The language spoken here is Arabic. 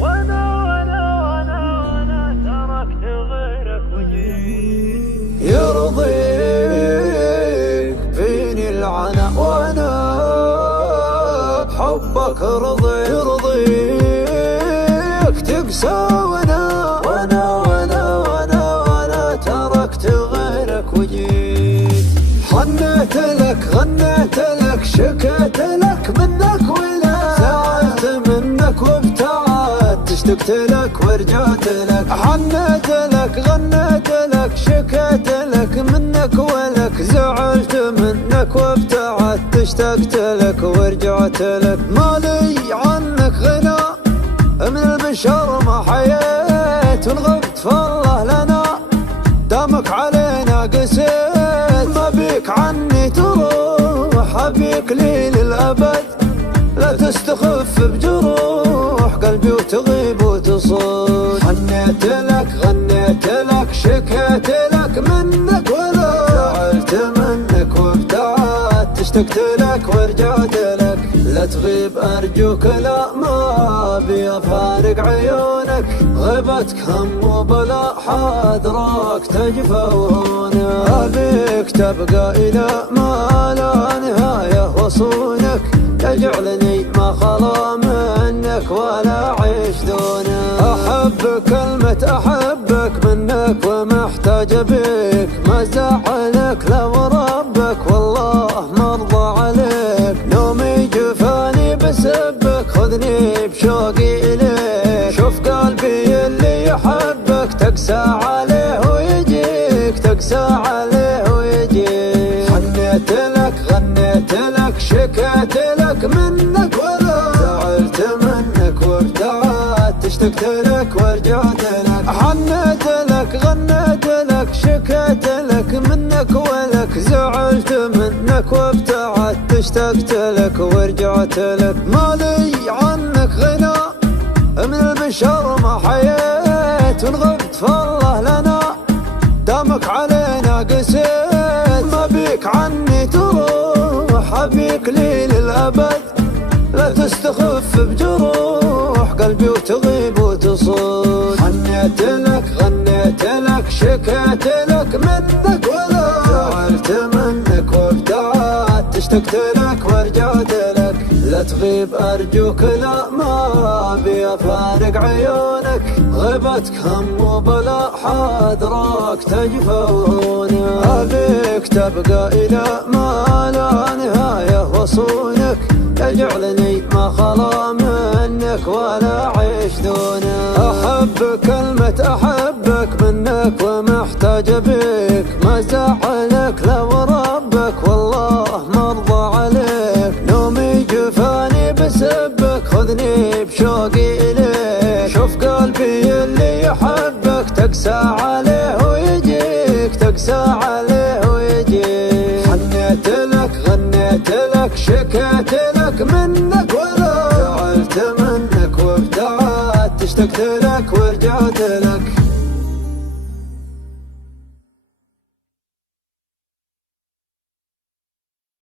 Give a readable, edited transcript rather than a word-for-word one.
وانا تركت غيرك وجيت يرضيك فيني العنا وانا بحبك يرضيك تقسى وانا تركت غيرك وجيت حنيت لك غنيت لك شكيت لك منك ولا زعلت منك وابتعدت اشتقت لك ورجعت لك حنيت لك غنيت لك شكيت لك منك ولك زعلت منك وابتعدت اشتقت لك ورجعت لك مالي عنك غنى من البشر ما حييت ونغبت فالله لنا دامك علينا قسيت ما بيك عني تروح ابيك لي للابد لا تستخف بجروح قلبي وتغيب وتصود حنيت لك غنيت لك شكيت لك منك ولا زعلت منك وابتعدت اشتقت لك ورجعت لك لا تغيب ارجوك لا ما ابي افارق عيونك غيبتك هم وبلا حاضرك تجفى وهونك ابيك تبقى الى ما لا نهايه وصونك تجعلني ما خلا منك ولا عيش دونك احب كلمة احبك منك ومحتاج بك ما زعلك لو ربك والله مرضى عليك نومي جفاني بسبك خذني بشوقي اليك شوف قلبي اللي يحبك تقسى عليه ويجيك تقسى عليه ويجيك حنيت لك غنيت لك شكيت لك منك ولا زعلت منك وابتعدت اشتقت لك ورجعت لك حنيت لك غنيت لك شكيت لك منك ولك زعلت منك وابتعدت اشتقت لك ورجعت لك مالي عنك غنى من البشر ما حييت ونغبت فالله لنا دامك علينا قسيت ما بيك عني تروح ابيك لي للابد لا تستخف بجروح قلبي وتغيب وتصود حنيت لك غنيت لك شكيت لك منك ولا زعلت منك وابتعدت اشتقت لك ورجعت لك لا تغيب ارجوك لا ما ابي افارق عيونك غيبتك هم وبلا حاضرك تجفى وهونك ابيك تبقى الى ما لا نهايه وصونك تجعلني ما خلا منك ولا عيش دونك احب كلمة احبك منك ومحتاج بك ما زعلك لو ربك والله مرضى عليك نومي جفاني بسبك خذني بشوقي اليك شوف قلبي اللي يحبك تقسى عليه ويجيك تقسى عليه ويجيك حنيت لك غنيت لك شكيت لك منك ولا زعلت منك وابتعدت اشتقت لك ورجعت لك